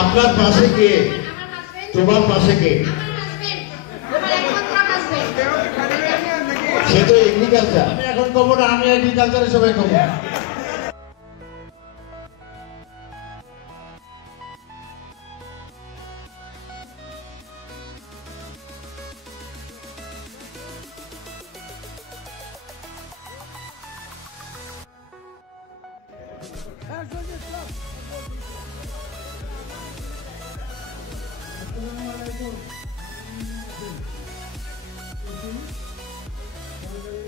আপনার পাশে কে? তোমার পাশে কে? সে তো এগ্রিকালচার। আমি এখন কব না, আমি এগ্রিকালচারের সবাই কব।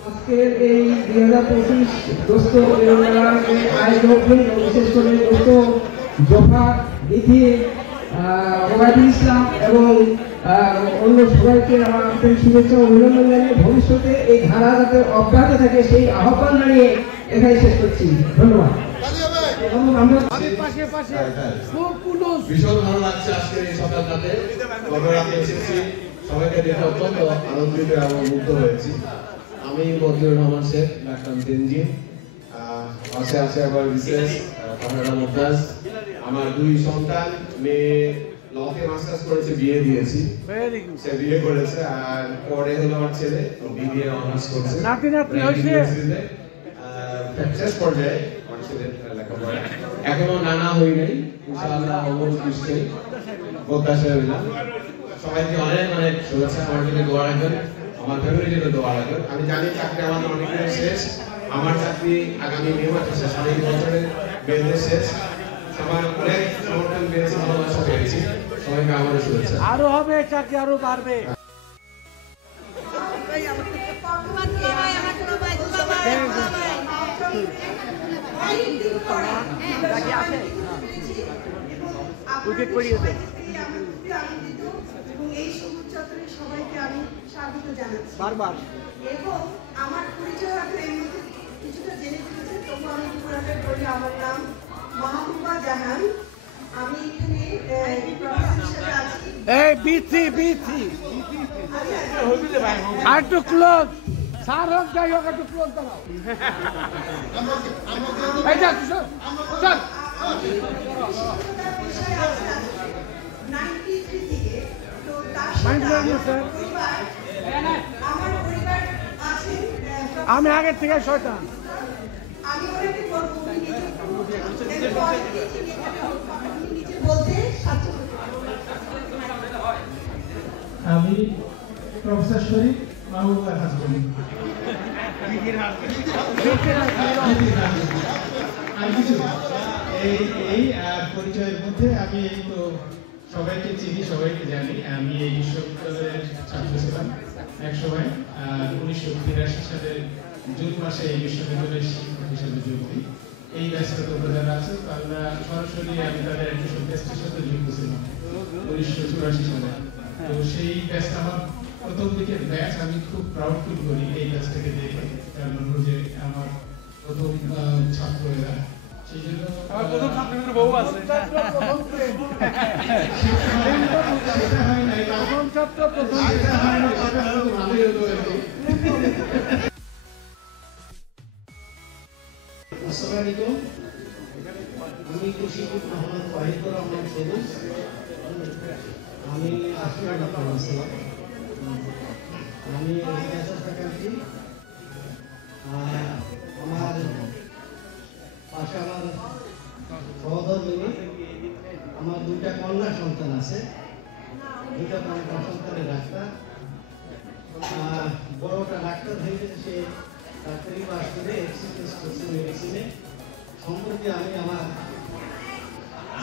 আজকের এই 2025 দোস্ত আয়োজন, বিশেষ করে দোস্ত জফা ইথি ওবায়দুল ইসলাম এবং অন্য সবাইকে আমার আন্তরিক শুভেচ্ছা ও অভিনন্দন জানিয়ে ভবিষ্যতে এই ধারা যাতে অব্যাহত থাকে সেই আহ্বান জানিয়ে এখানে শেষ করছি। ধন্যবাদ। ভীষণ ভালো লাগছে আজকের এই সকালটাতে। এসেছি, সবাইকে দেখে অত্যন্ত আনন্দিত এবং মুগ্ধ হয়েছি। আমি বদরুর রহমান শেখ, ডাক্তার তেনজিন, পাশে আছে আবার বিশেষ তাহরা মুমতাজ। আমার দুই সন্তান, মেয়ে লতে মাস্টার্স করেছে, বিয়ে দিয়েছি, সে বিয়ে করেছে, আর পরে হলো আমার ছেলে বিবিএ অনার্স করছে। শেষ পর্যায়ে আমার ছেলের লেখাপড়া এখনো নানা হই নাই, ইনশাআল্লাহ অমর কৃষ্ণে প্রত্যাশা রইলাম। সবাইকে অনেক অনেক শুভেচ্ছা, আমার জন্য দোয়া রাখবেন, আমার ফ্যামিলির জন্য দোয়া রাখবেন। আমি জানি চাকরি আমাদের অনেক দিন শেষ, আমার চাকরি আগামী মে মাসে শেষ, আমি এই বছরের বেঁধে শেষ। সবার অনেক সমর্থন পেয়েছি, ভালোবাসা পেয়েছি, সবাইকে আমাদের শুভেচ্ছা। আরো হবে চাকরি, আরো বাড়বে। উইকেট পড়িয়ে দেয়। এই সবুজ চত্বরে সবাইকে আমি স্বাগত জানাচ্ছি বারবার। এবং আমার পরিচয় হয়তো এর মধ্যে কিছুটা জেনে ফেলেছে, তবু আমি পুরাটা বলি। আমার নাম মাহবুবা জাহান। আমি এখানে প্রফেসর হিসেবে আছি। এই বিথি আর টু ক্লোজ স্যার হোক যাই হোক, একটু ক্লোজ দাঁড়াও। এই যা চল চল। আমি আগের থেকে শয়তান। আমি প্রফেসর শরীফ মাহবুবার হাসপাতাল। এই পরিচয়ের মধ্যে আমি তো সবাইকে চিনি, সবাইকে জানি। আমি এই বিশ্ববিদ্যালয়ের ছাত্র ছিলাম এক সময়। 1983 সালের জুন মাসে এই বিশ্ববিদ্যালয়ের শিক্ষক হিসেবে যোগ দিই। এই ব্যাচটা তোমরা যারা আছে তারা সরাসরি আমি তাদের অ্যাডমিশন টেস্টের সাথে যুক্ত ছিলাম 1984 সালে। তো সেই ব্যাচটা আমার প্রথম দিকের ব্যাচ, আমি খুব প্রাউড ফিল করি এই ব্যাচটাকে দেখে, কারণ যে আমার প্রথম ছাত্র এরা। সেই জন্য প্রথম ছাত্রের বউ আছে, আমি কৃষিবিদ মোহাম্মদ ওয়াহিদুর রহমান সবুজ। আমি আমি ফ্যাকাল্টি। আমার পাশে আমার সহধর্মিনী, আমার দুটা কন্যা সন্তান আছে, দুটা কন্যা সন্তানের ডাক্তার। বড়টা ডাক্তার হয়ে গেছে, সে ডাক্তারি পাস করে এক্সিস্টেন্স করছে মেডিসিনে। সম্প্রতি আমি আমার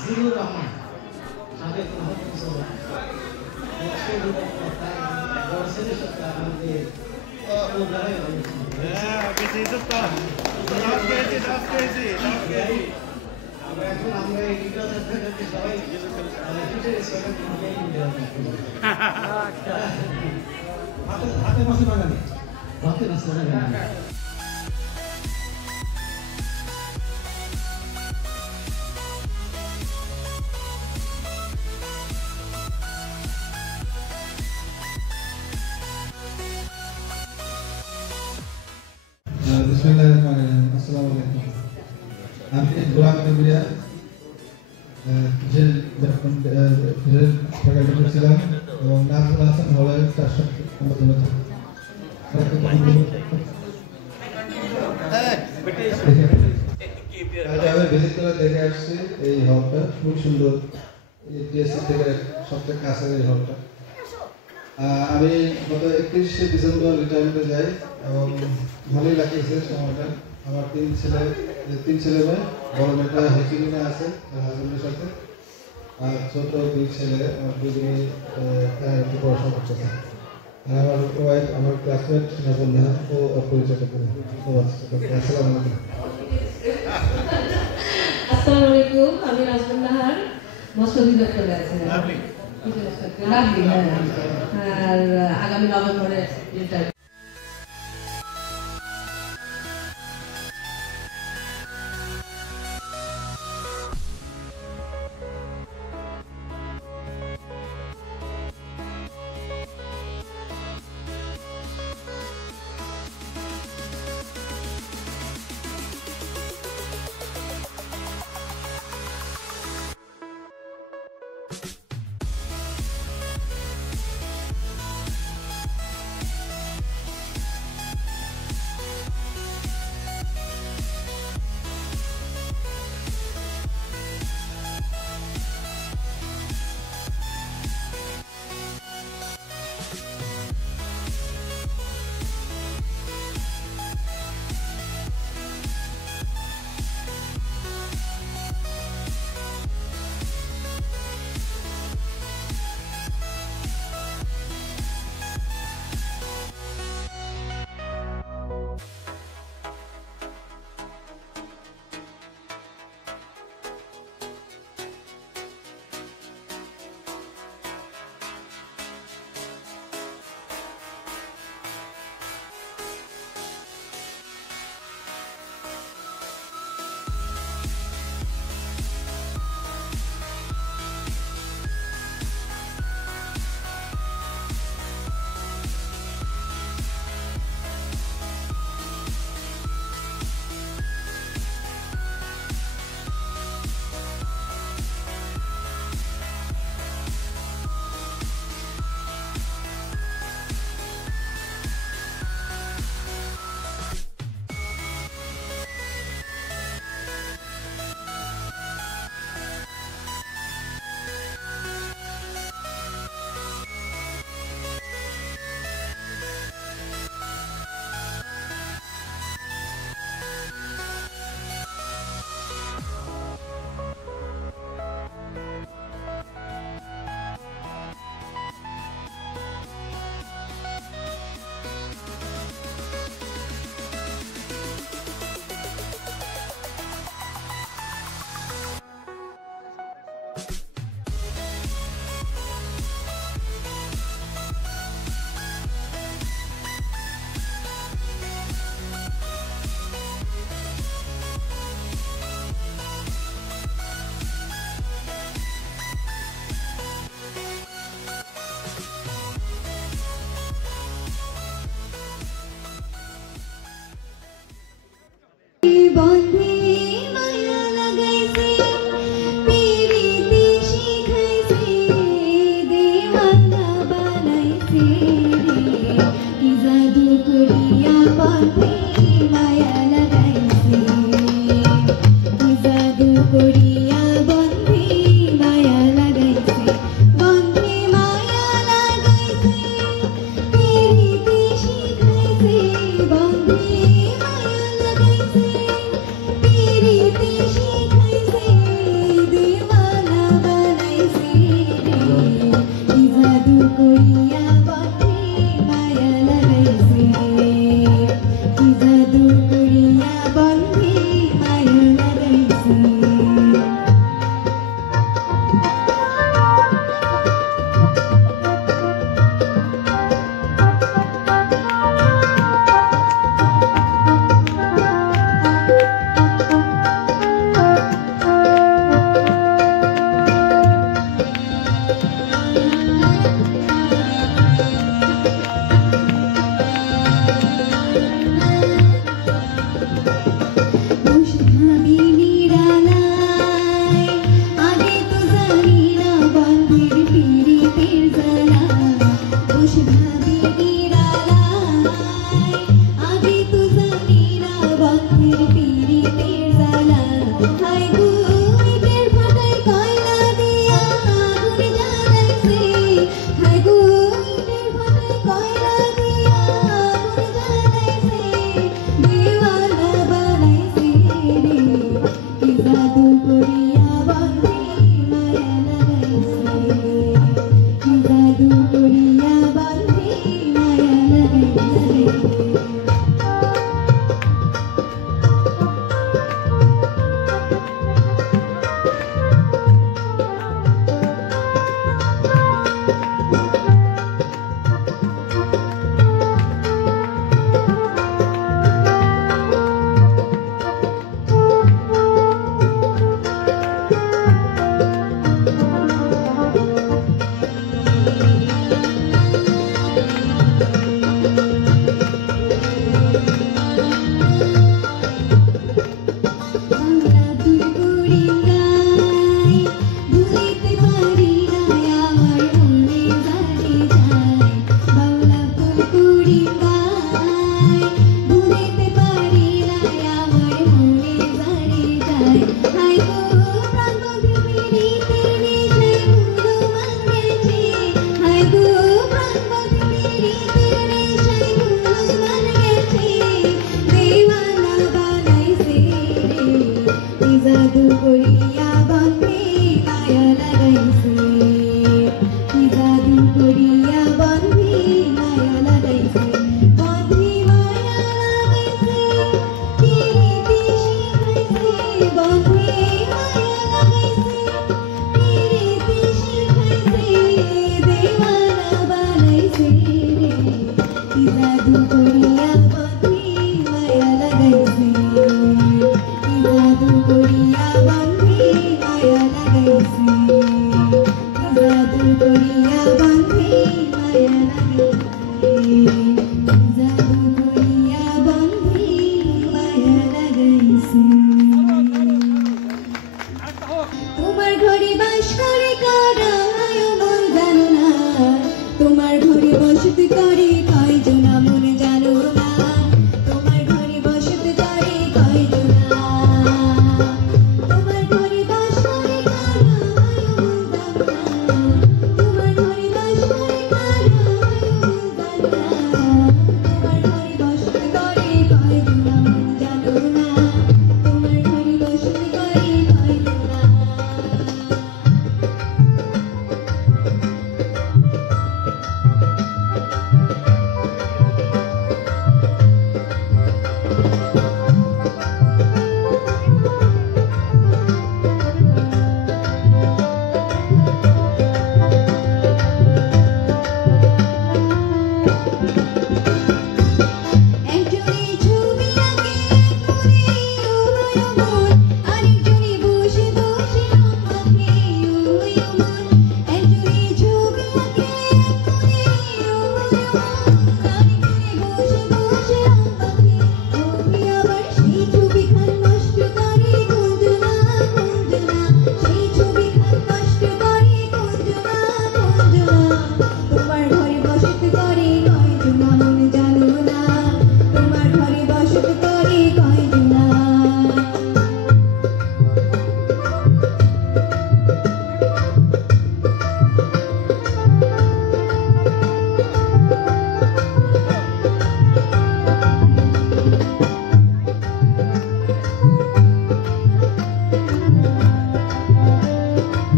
জিলুর রহমান সাবেক আমরা এগ্রিকালচার ফ্যাকাল্টি সবাই হাতে মাসে বাগানে হাতে মাসে বাগানে বিসমিল্লাহিররহমানিররহিম। আসসালামু আলাইকুম। আমি গোলাম কাবিয়া ফ্যাকাল্টিতে ছিলাম এবং নাজমুল হাসান হলের 4 সম্পাদক আমি ভিজিট করে দেখে আসছি। এই হলটা খুব সুন্দর, টিএসসি থেকে সবচেয়ে কাছের এই হলটা। আমি গত 31শে ডিসেম্বর রিটায়ারমেন্টে যাই এবং ভালোই লাগতেছে সময়টা। আমার তিন ছেলে মেয়ে, বড় মেয়েটা হেকিমিনে আছে তার হাজবেন্ডের সাথে, আর ছোট 2 ছেলে আমার দুজনেই পড়াশোনা করতেছে। আর আমার ওয়াইফ, আমার ক্লাসমেট নাজমুল্লাহ, ও পরিচয় করতে। আসসালামু আলাইকুম। আসসালামু আলাইকুম। আমি নাজমুল্লাহার মসজিদ দপ্তরে আছি। লাভলি, আর আগামী নভেম্বরে ইন্টারভিউ।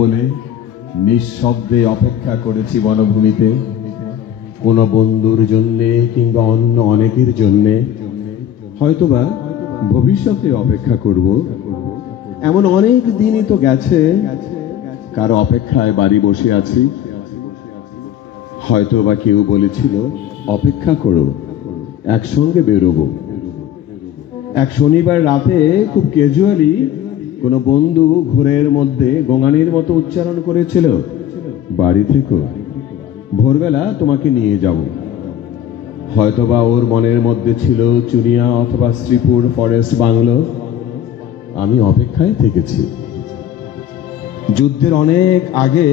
বলে নিঃশব্দে অপেক্ষা করেছি বনভূমিতে, কোনো বন্ধুর জন্যে কিংবা অন্য অনেকের জন্যে, হয়তোবা ভবিষ্যতে অপেক্ষা করব। এমন অনেক দিনই তো গেছে, কারো অপেক্ষায় বাড়ি বসে আছি। হয়তোবা কেউ বলেছিল অপেক্ষা করো, একসঙ্গে বেরোবো। এক শনিবার রাতে খুব ক্যাজুয়ালি কোনো বন্ধু ঘোরের মধ্যে গোঙানির মতো উচ্চারণ করেছিল, বাড়ি থেকো, ভোরবেলা তোমাকে নিয়ে যাব। হয়তোবা ওর মনের মধ্যে ছিল চুনিয়া অথবা শ্রীপুর ফরেস্ট বাংলো। আমি অপেক্ষায় থেকেছি। যুদ্ধের অনেক আগে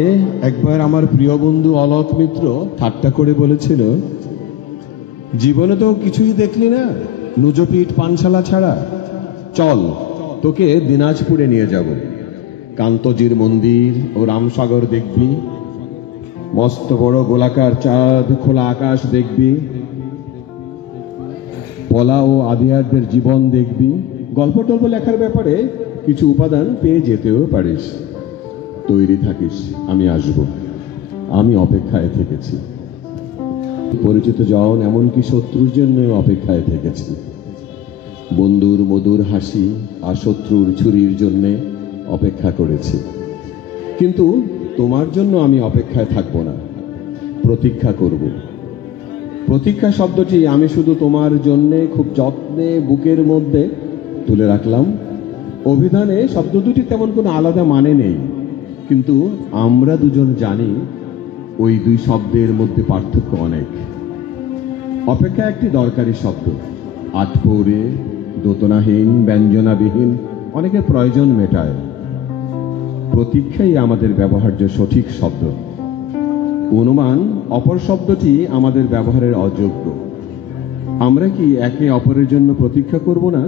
একবার আমার প্রিয় বন্ধু অলোক মিত্র ঠাট্টা করে বলেছিল, জীবনে তো কিছুই দেখলি না নুজপিঠ পানশালা ছাড়া, চল তোকে দিনাজপুরে নিয়ে যাব। কান্তজির মন্দির ও রামসাগর দেখবি, মস্ত বড় গোলাকার চাঁদ, খোলা আকাশ দেখবি, পলা ও আদিয়ারদের জীবন দেখবি। গল্প টল্প লেখার ব্যাপারে কিছু উপাদান পেয়ে যেতেও পারিস। তৈরি থাকিস, আমি আসব। আমি অপেক্ষায় থেকেছি। পরিচিত জন এমনকি শত্রুর জন্য অপেক্ষায় থেকেছি। বন্ধুর মধুর হাসি আর শত্রুর ছুরির জন্যে অপেক্ষা করেছি। কিন্তু তোমার জন্য আমি অপেক্ষায় থাকবো না, প্রতীক্ষা করব। প্রতীক্ষা শব্দটি আমি শুধু তোমার জন্যে খুব যত্নে বুকের মধ্যে তুলে রাখলাম। অভিধানে শব্দ দুটি তেমন কোনো আলাদা মানে নেই, কিন্তু আমরা দুজন জানি ওই দুই শব্দের মধ্যে পার্থক্য অনেক। অপেক্ষা একটি দরকারি শব্দ, আটপৌরে, দোতনাহীন, ব্যঞ্জনাবিহীন, অনেকের প্রয়োজন মেটায়। প্রতীক্ষাই আমাদের ব্যবহার্য সঠিক শব্দ। অনুমান অপর শব্দটি আমাদের ব্যবহারের অযোগ্য। আমরা কি একে অপরের জন্য প্রতীক্ষা করব না?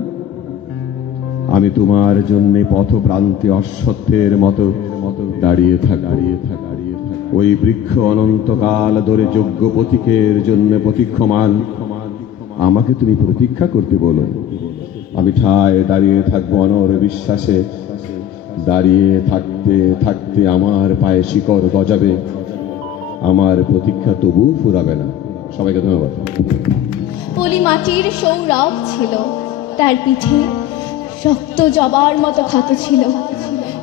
আমি তোমার জন্য পথ প্রান্তে অশ্বত্থের মতো দাঁড়িয়ে থাক, ওই বৃক্ষ অনন্তকাল ধরে যোগ্য প্রতীকের জন্য প্রতীক্ষমান। আমাকে তুমি প্রতীক্ষা করতে বলো, আমি ঠায় দাঁড়িয়ে থাকবো অনর বিশ্বাসে। দাঁড়িয়ে থাকতে থাকতে আমার পায়ে শিকড় গজাবে, আমার প্রতীক্ষা তবু ফুরাবে না। সবাইকে ধন্যবাদ। পলি মাটির সৌরভ ছিল, তার পিঠে রক্ত জবার মতো ক্ষত ছিল।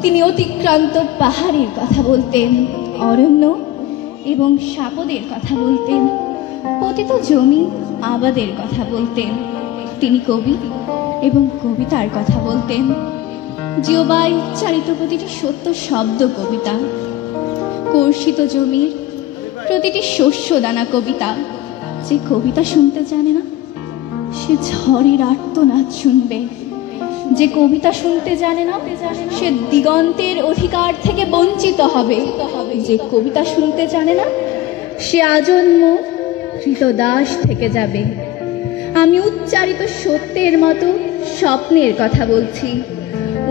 তিনি অতিক্রান্ত পাহাড়ের কথা বলতেন, অরণ্য এবং সাপদের কথা বলতেন, পতিত জমি আবাদের কথা বলতেন। তিনি কবি এবং কবিতার কথা বলতেন। জিওবাই উচ্চারিত প্রতিটি সত্য শব্দ কবিতা, কর্ষিত জমির প্রতিটি শস্য দানা কবিতা। যে কবিতা শুনতে জানে না সে ঝড়ের আর্তনাদ শুনবে, যে কবিতা শুনতে জানে না সে দিগন্তের অধিকার থেকে বঞ্চিত হবে, যে কবিতা শুনতে জানে না সে আজন্ম কৃতদাস থেকে যাবে। আমি উচ্চারিত সত্যের মতো স্বপ্নের কথা বলছি,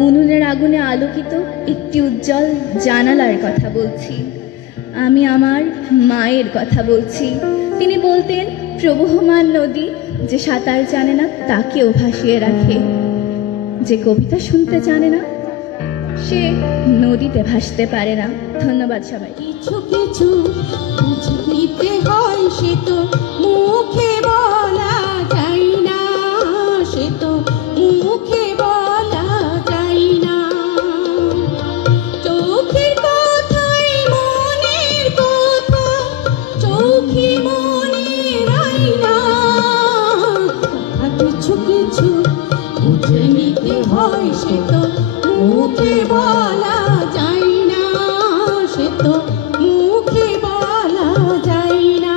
উনুনের আগুনে আলোকিত একটি উজ্জ্বল জানালার কথা বলছি। আমি আমার মায়ের কথা বলছি। তিনি বলতেন, প্রবহমান নদী যে সাঁতার জানে না তাকেও ভাসিয়ে রাখে। যে কবিতা শুনতে জানে না সে নদীতে ভাসতে পারে না। ধন্যবাদ সবাই। কিছু কিছু বুঝতে হয়, সে তো মুখে বলা যায় না, সে তো মুখে বলা যায় না। চোখের কথাই মনের কথা, চোখে মনের আয়না। কিছু কিছু বুঝে নিতে হয়, সে তো মুখে বলা যায় না, সে তো মুখে বলা যায় না।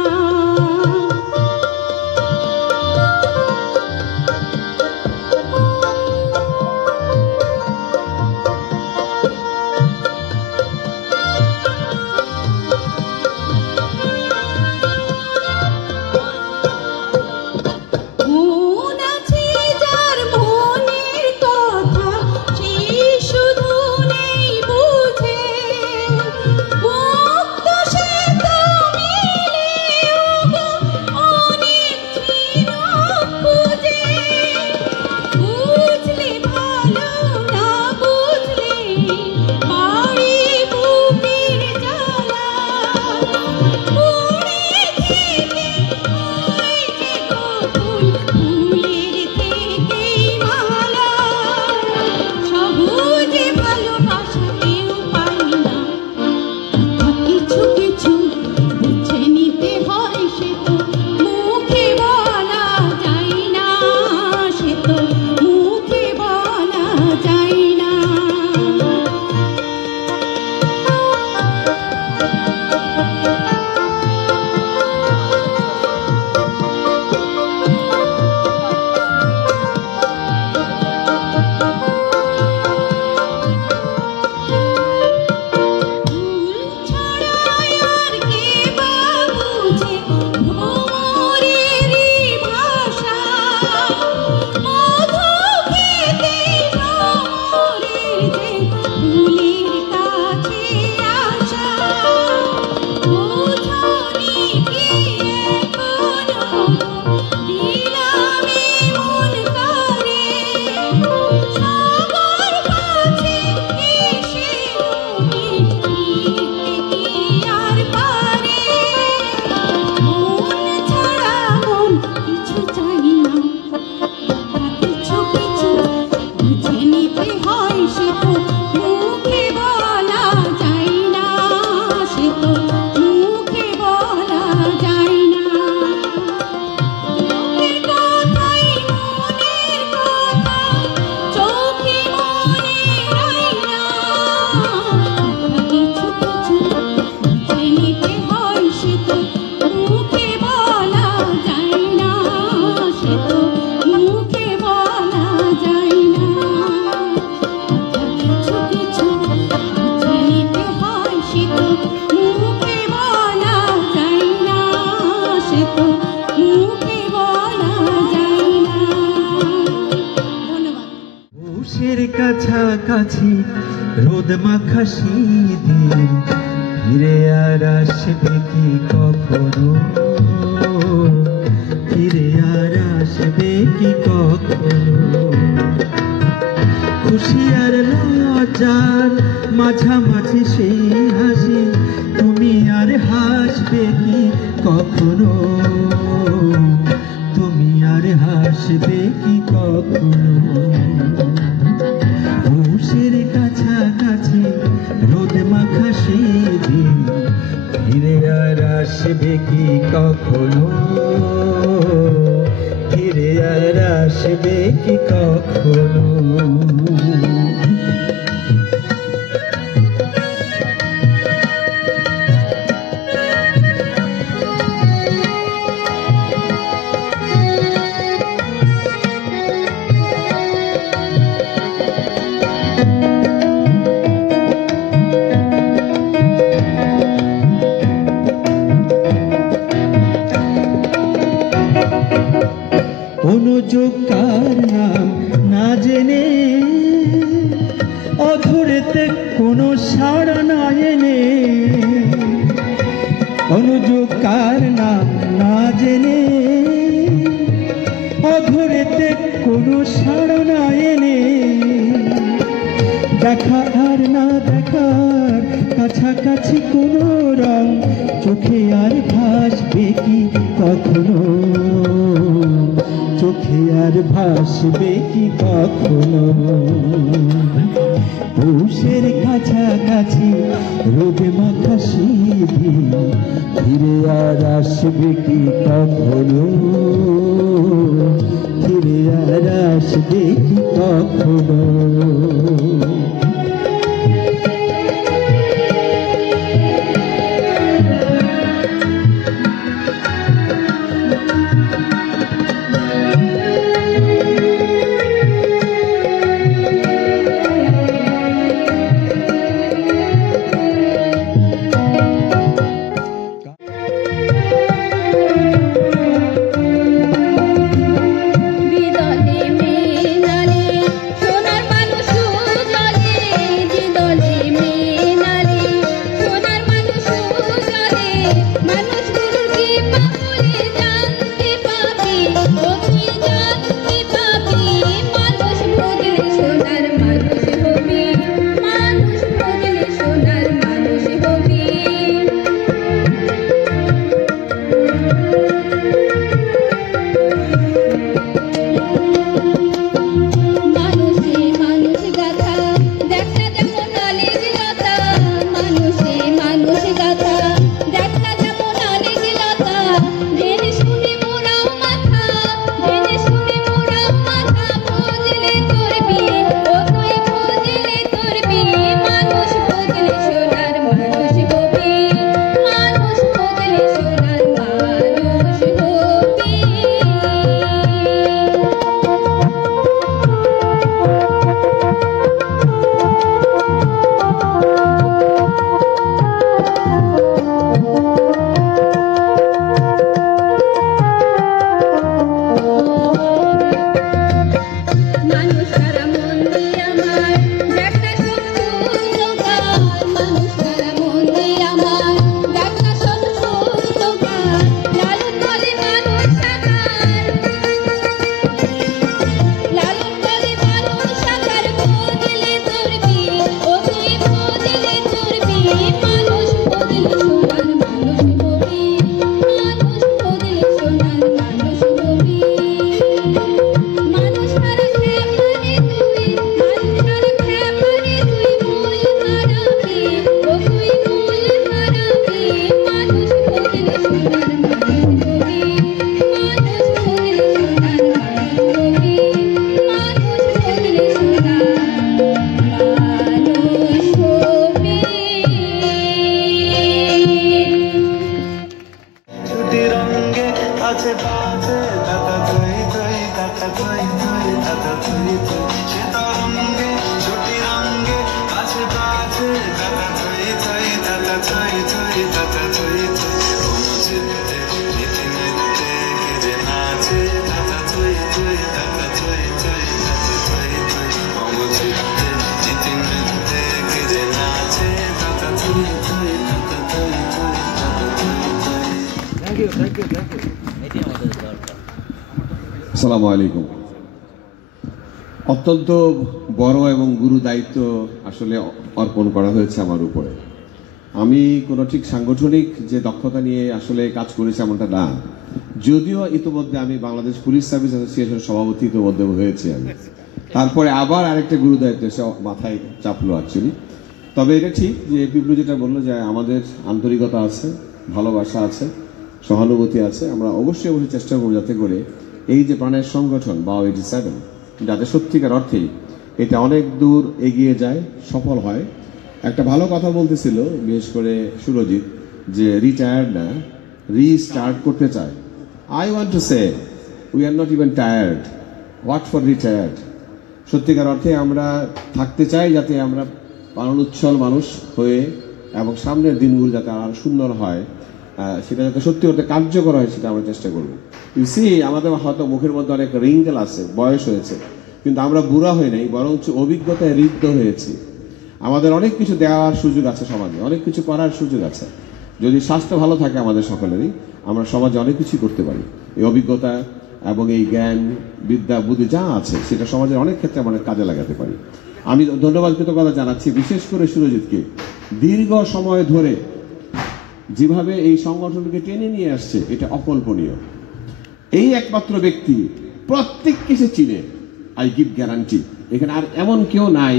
মন আছে যার মনের কথা, সে শুধু সে তো মুখে বলা যায় না, সে তো মুখে বলা যায় না। চোখের কথাই মনের কথা, চোখে মনে রাই না, কিছু কিছু বুঝে নিতে হয়, সে তো মুখে বলা যায় না, সে তো মুখে বলা যায় না। কিছু কিছু বুঝে নিতে হয়, সে তো মুখে বলা যায় না, সে তো মুখে বলা যায় না। ধন্যবাদ। পৌষের কাছাকাছি রোদ মাখা শীতদিন, ফিরে আর আসবে কি কখনো, ফিরে আর আসবে কি কখনো। খুশি আর লজ্জার মাঝামাঝি সেই হাসি, তুমি আর হাসবে কি কখনো, তুমি আর হাসবে কি কখনো। পৌষের কাছাকাছি রোদ মাখা সেদিন, ফিরে আর আসবে কি কখনো, ফিরে আর আসবে কি কখনো। অনুযোগ কার নাম না জেনে, অধরেতে কোনো সাড়া না এনে, অনুযোগ কার নাম না জেনে, অধরেতে কোনো সাড়া না এনে, দেখা আর না দেখার কাছাকাছি কোনো রং, চোখে আর ভাসবে কি কখনো, চোখে আর ভাসবে কি কখনো। পৌষের কাছাকাছি রোদ মাখা শীতদিন, ফিরে আর আসবে কি কখনো, ফিরে আর আসবে কি কখনো। বিদলে মেনালে সোনার মানুষ আসসালামু আলাইকুম। অত্যন্ত বড় এবং গুরু দায়িত্ব আসলে অর্পণ করা হয়েছে আমার উপরে। আমি কোনো ঠিক সাংগঠনিক যে দক্ষতা নিয়ে আসলে কাজ করেছি এমনটা না, যদিও ইতিমধ্যে আমি বাংলাদেশ পুলিশ সার্ভিস অ্যাসোসিয়েশন সভাপতি ইতিমধ্যে হয়েছি আমি, তারপরে আবার আরেকটা গুরু দায়িত্ব এসে মাথায় চাপলো অ্যাকচুয়ালি। তবে এটা ঠিক যে পিপলু যেটা বললো যে আমাদের আন্তরিকতা আছে, ভালোবাসা আছে, সহানুভূতি আছে। আমরা অবশ্যই চেষ্টা করবো যাতে করে এই যে প্রাণের সংগঠন বা 87 যাতে সত্যিকার অর্থেই এটা অনেক দূর এগিয়ে যায়, সফল হয়। একটা ভালো কথা বলতেছিল বিশেষ করে সুরজিৎ যে রিটায়ার্ড না, রিস্টার্ট করতে চায়। I want to say we are not even tired, what for retired. সত্যিকার অর্থে আমরা থাকতে চাই যাতে আমরা প্রাণোচ্ছল মানুষ হয়ে এবং সামনের দিনগুলো যাতে আর সুন্দর হয়, সেটা যাতে সত্যি অর্থে কার্যকর হয় সেটা আমরা চেষ্টা করবো। সি আমাদের হয়তো মুখের মধ্যে অনেক রিঙ্কেল আছে, বয়স হয়েছে, কিন্তু আমরা বুড়া হয়ে নাই, বরঞ্চ অভিজ্ঞতায় ঋদ্ধ হয়েছি। আমাদের অনেক কিছু দেওয়ার সুযোগ আছে, সমাজে অনেক কিছু করার সুযোগ আছে। যদি স্বাস্থ্য ভালো থাকে আমাদের সকলেরই, আমরা সমাজে অনেক কিছু করতে পারি। এই অভিজ্ঞতা এবং এই জ্ঞান বিদ্যা বুদ্ধি যা আছে সেটা সমাজের অনেক ক্ষেত্রে আমরা কাজে লাগাতে পারি। আমি ধন্যবাদ কৃতজ্ঞতা জানাচ্ছি বিশেষ করে সুরজিৎকে, দীর্ঘ সময় ধরে যেভাবে এই সংগঠনকে টেনে নিয়ে আসছে এটা অকল্পনীয়। এই একমাত্র ব্যক্তি প্রত্যেককে সে চিনে, আই গিভ গ্যারান্টি। এখানে আর এমন কেউ নাই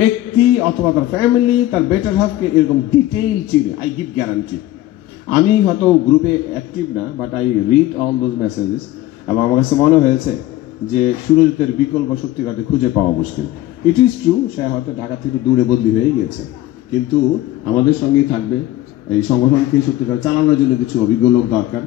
ব্যক্তি অথবা তার ফ্যামিলি, তার বেটার হাফকে এরকম ডিটেইল চিনে, আই গিভ গ্যারান্টি। আমি হয়তো গ্রুপে অ্যাক্টিভ না, but I read all those messages, এবং আমার কাছে মনে হয়েছে যে সুরজিতের বিকল্প সত্যিকারে খুঁজে পাওয়া মুশকিল। ইট ইজ ট্রু, সে হয়তো ঢাকা থেকে দূরে বদলি হয়ে গিয়েছে, কিন্তু আমাদের সঙ্গেই থাকবে। এই সংগঠনকে সত্যিকার চালানোর জন্য কিছু অভিজ্ঞ লোক দরকার।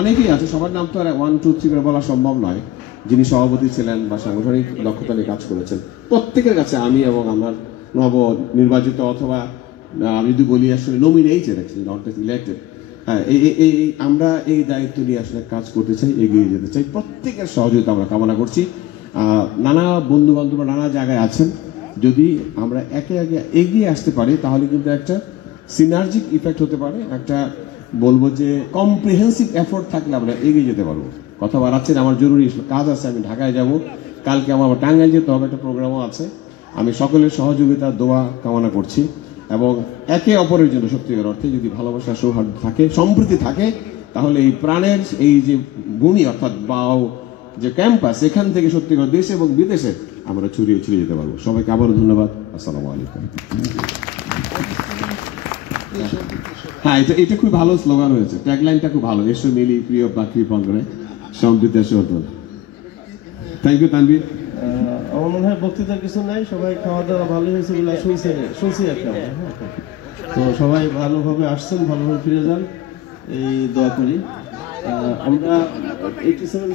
অনেকেই আছে, সবার নাম তো আর 1, 2, 3 করে বলা সম্ভব নয়, যিনি সভাপতি ছিলেন বা সাংগঠনিক দক্ষতা নিয়ে কাজ করেছেন। প্রত্যেকের কাছে আমি এবং আমার নব নির্বাচিত অথবা আমি যদি বলি আসলে নমিনেটেড, নট ইলেক্টেড, হ্যাঁ, আমরা এই দায়িত্ব নিয়ে আসলে কাজ করতে চাই, এগিয়ে যেতে চাই। প্রত্যেকের সহযোগিতা আমরা কামনা করছি। নানা বন্ধু বান্ধব নানা জায়গায় আছেন, যদি আমরা একে একে এগিয়ে আসতে পারি তাহলে কিন্তু একটা সিনার্জিক ইফেক্ট হতে পারে। একটা বলবো যে কম্প্রিহেন্সিভ এফোর্ট থাকলে আমরা এগিয়ে যেতে পারবো। কথা বাড়াচ্ছেন, আমার জরুরি কাজ আছে, আমি ঢাকায় যাব, কালকে আমার টাঙ্গাইল যেতে হবে, একটা প্রোগ্রামও আছে। আমি সকলের সহযোগিতা দোয়া কামনা করছি এবং একে অপরের জন্য সত্যিকার অর্থে যদি ভালোবাসা, সৌহার্দ্য থাকে, সম্প্রীতি থাকে, তাহলে এই প্রাণের এই যে ভূমি অর্থাৎ বাও যে ক্যাম্পাস, এখান থেকে সত্যিকার দেশে এবং বিদেশে আমরা ছড়িয়ে যেতে পারবো। সবাইকে আবারও ধন্যবাদ। আসসালামু আলাইকুম। হ্যাঁ, এটা খুব ভালো স্লোগান হয়েছে, ট্যাগলাইনটা খুব ভালো, এসো মিলি প্রিয় বাকরি পঙ্গনে সম্প্রীতি এসে হতো। Thank you Tanvir. আমার মনে হয় বক্তৃতার কিছু নাই, সবাই খাওয়া দাওয়া ভালো হয়েছে বলে শুনছি আর কি। তো সবাই ভালোভাবে আসছেন, ভালোভাবে ফিরে যান, এই দোয়া করি। আমরা 87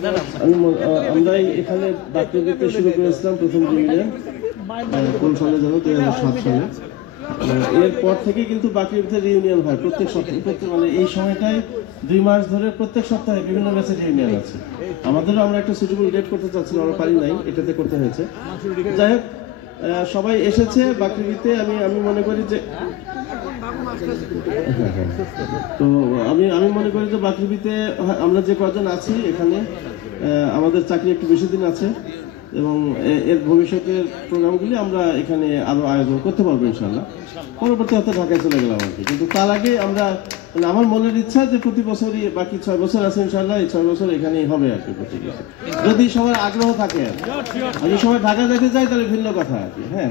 আমরা এখানে বাকরি দিতে শুরু করেছিলাম প্রথম দিনে, কোন সালে যেন 2007 সালে। এরপর থেকে কিন্তু বাকরিতে রিউনিয়ন হয় প্রত্যেক সপ্তাহে, মানে এই সময়টায় 2 মাস ধরে প্রত্যেক সপ্তাহে বিভিন্ন ব্যাচের রিউনিয়ন আছে। আমাদেরও আমরা একটা সুইটেবল ডেট করতে চাচ্ছিলাম, আমরা পারি নাই, এটাতে করতে হয়েছে। যাই হোক, সবাই এসেছে বাকরিতে। আমি মনে করি যে তো আমি মনে করি যে বাকরিতে আমরা যে কজন আছি এখানে, আমাদের চাকরি একটু বেশি দিন আছে এবং এর ভবিষ্যতের প্রোগ্রামগুলি আমরা এখানে আরো আয়োজন করতে পারবো ইনশাল্লাহ। পরবর্তী হয়তো ঢাকায় চলে গেলাম আর কি, কিন্তু তার আগে আমরা, মানে আমার মনের ইচ্ছা যে প্রতি বছরই, বাকি 6 বছর আছে ইনশাল্লাহ, এই 6 বছর এখানেই হবে আর কি প্রতি বছর, যদি সবার আগ্রহ থাকে। যদি সবাই ঢাকা যেতে চাই তাহলে ভিন্ন কথা আর কি। হ্যাঁ,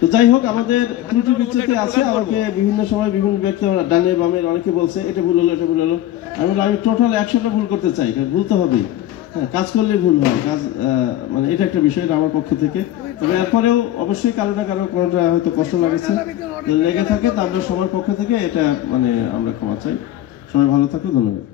তো যাই হোক, আমাদের ত্রুটি বিচ্যুতি আছে। আমাকে বিভিন্ন সময় বিভিন্ন ব্যক্তি, ডানে বামের অনেকে বলছে এটা ভুল হলো, এটা ভুল হলো। আমি টোটাল 100টা ভুল করতে চাই, ভুল তো হবেই। হ্যাঁ, কাজ করলে ভুল হয়, কাজ মানে এটা একটা বিষয় আমার পক্ষ থেকে। তবে এরপরেও অবশ্যই কারো না কারো কোনোটা হয়তো কষ্ট লাগেছে, লেগে থাকে, তা আমরা সবার পক্ষ থেকে এটা মানে আমরা ক্ষমা চাই। সবাই ভালো থাকো, ধন্যবাদ।